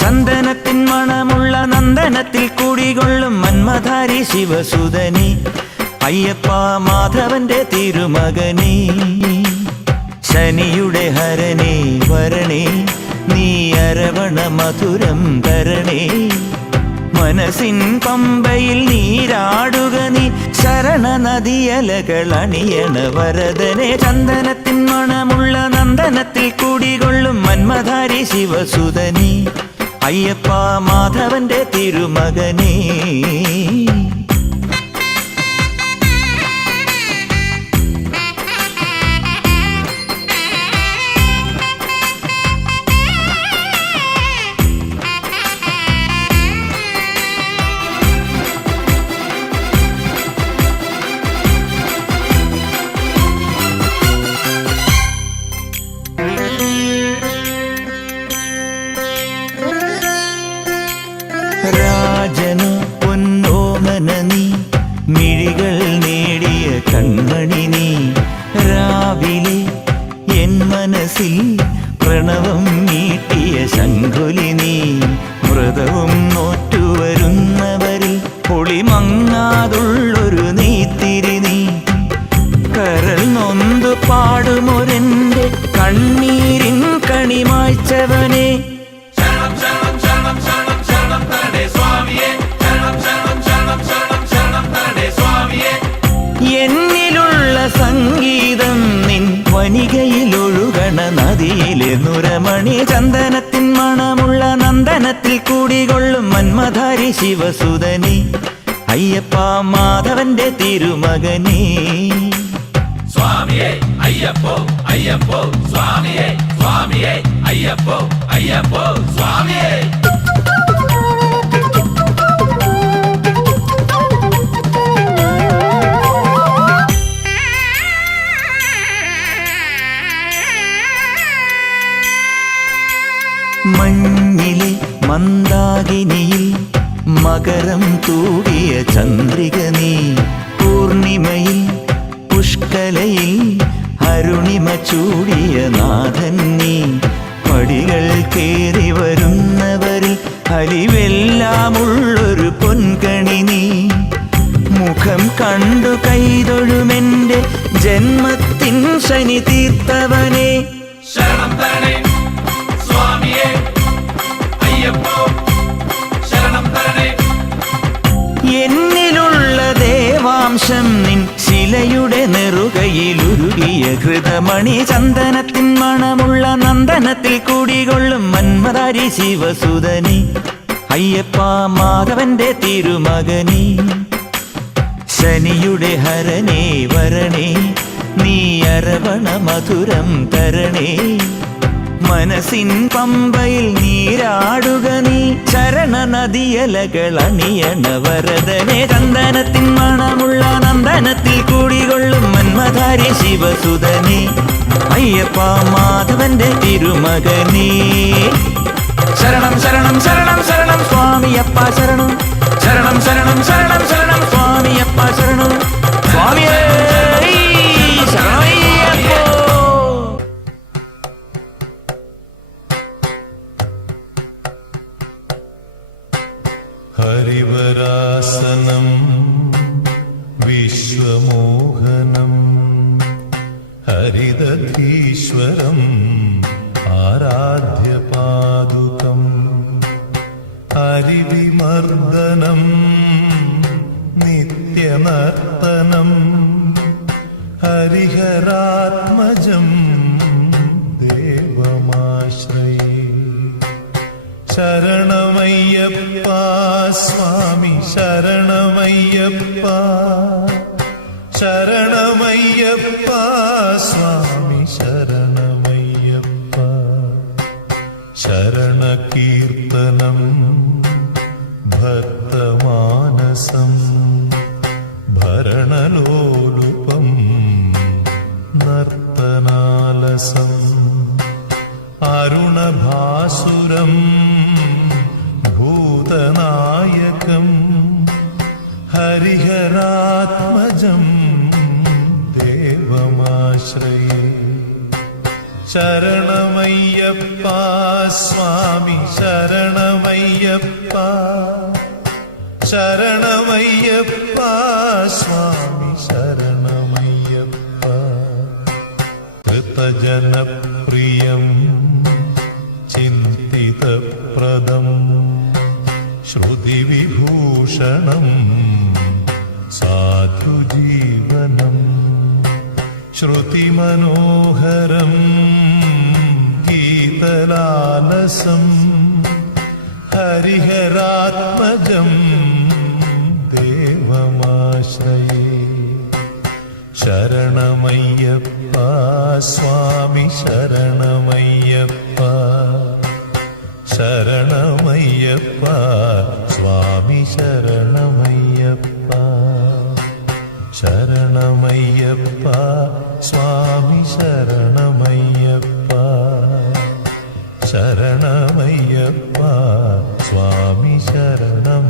ചന്ദനത്തിൻ മണമുള്ള നന്ദനത്തിൽ കുടികൊള്ളും മന്മധാരി ശിവസുതനി അയ്യപ്പ മാധവന്റെ തിരുമകനേ. ശനിയുടെ ഹരനേ വരണേ, നീ അരവണ മധുരം തരണേ. മനസ്സിൻ പമ്പയിൽ നീരാടുക നീ, ശരണ നദിയലകൾ അണിയണ വരദനെ. ചന്ദനത്തിൻ മണമുള്ള നന്ദനത്തിൽ കുടികൊള്ളും മന്മധാരി ശിവസുതനി അയ്യപ്പ മാധവന്റെ തിരുമകനേ. രാജനു പൊന്നോമന നീ, മിഴികൾ നേടിയ കൺമണി നീ. രാവിലെ എൻ മനസ്സിൽ പ്രണവം മീട്ടിയ ശംഖുലി നീ. വ്രതവും നോറ്റുവരുന്നവരിൽ പൊളിമങ്ങാതുള്ളൊരു നീത്തിരി നീ. കരൾ നൊന്തു പാടുമൊരെന്റെ കണ്ണീരിൻ കണിമായ്ച്ചവനെ. എന്നിലുള്ള സംഗീതം നിൻ വനികയിലൊഴുകണ നദിയിലെ നുരമണി. ചന്ദനത്തിൻ മണമുള്ള നന്ദനത്തിൽ കൂടികൊള്ളും മന്മധാരി ശിവസുതനി അയ്യപ്പ മാധവന്റെ തിരുമകനേ. സ്വാമിയേ അയ്യപ്പോ അയ്യപ്പോ സ്വാമിയേ, സ്വാമിയേ അയ്യപ്പോ അയ്യപ്പോ സ്വാമിയേ. മഞ്ഞിലെ മന്ദാകിനിയിൽ മകരം തൂകിയ ചന്ദ്രിക നീ. പൂർണിമയിൽ പുഷ്കലയിൽ അരുണിമ ചൂടിയ നാഥൻ നീ. പടികൾ കേറി വരുന്നവരിൽ അലിവെല്ലാമുള്ളൊരു പൊൻകണി നീ. മുഖം കണ്ടു കൈതൊഴുമെന്റെ ജന്മത്തിൻ ശനി തീർത്തവനെ. ശരണം തരണേ സ്വാമിയേ അയ്യപ്പോ, ശരണം തരണേ. എന്നിലുള്ള ദേവാംശം നിൻ ശിലയുടെ നെറുകയിലുരുകിയ കൃതമണി. ചന്ദനത്തിൻ മണമുള്ള നന്ദനത്തിൽ കൂടികൊള്ളും മന്മധാരി ശിവസുതനി അയ്യപ്പ മാധവന്റെ തിരുമകനേ. ശനിയുടെ ഹരനേ വരണേ, നീ അരവണ മധുരം തരണേ. മനസ്സിൻ പമ്പയിൽ നീരാടുക നീ, ശരണ നദിയലകൾ അണിയണ വരദനെ. ചന്ദനത്തിൻ മണമുള്ള നന്ദനത്തിൽ കൂടികൊള്ളും മന്മധാരി ശിവസുതനി അയ്യപ്പ മാധവന്റെ തിരുമകനേ. ശരണം ശരണം ശരണം ശരണം സ്വാമിയപ്പ ശരണം. ശരണം ശരണം ശരണം ശരണം സ്വാമിയപ്പ ശരണം. സ്വാമിയേ ശരണമയ്യപ്പോ. ഹരിവരാസനം വിശ്വമോഹനം ഹരിദധീശ്വരം ആരാധ്യപാദുകം. ഹരിവിമർദ്ദനം നിത്യനർത്തനം ഹരിഹരാത്മജം ദേവമാശ്രയേ. ശരണമയ്യപ്പ സ്വാമി ശരണമയ്യപ്പ, ശരണമയ്യപ്പ സ്വാമി ശരണമയ്യപ്പ. ശരണകീർത്തനം ഭക്തമാനസം ഭരണലോലുപം നർത്തനം. ശരണമയ്യപ്പ സ്വാമി ശരണമയ്യപ്പ ശരണമയ്യപ്പ സ്വാമി ശരണമയ്യപ്പ കൃതജനപ്രിയം ചിന്തിതപ്രദം ശ്രുതിവിഭൂഷണം സാധുജീവനം ശ്രുതിമനോഹരം ഗീതലാലസം ഹരിഹരാത്മജം ദേവമാശ്രയേ ശരണമയ്യപ്പ സ്വാമി ശരണമയ്യപ്പ ശരണമയ്യപ്പ സ്വാമി ശരണമയ്യപ്പ ശരണമയ്യപ്പ സ്വാമി ശരണമയ്യപ്പ ശരണമയ്യപ്പ സ്വാമി ശരണം